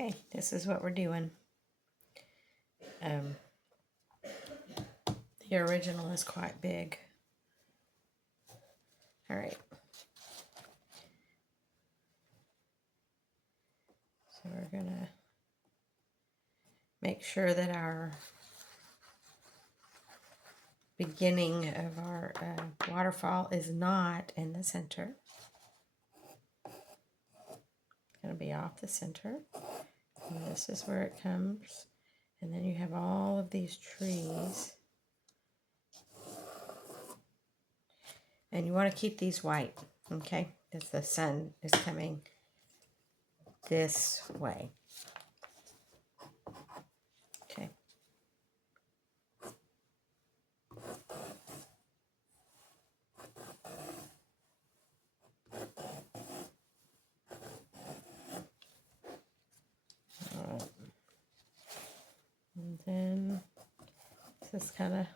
Okay, this is what we're doing. The original is quite big. All right. So we're gonna make sure that our beginning of our waterfall is not in the center. It's gonna be off the center. And this is where it comes. And then you have all of these trees. And you want to keep these white, okay? Because the sun is coming this way. Okay. All right. And then this is kind of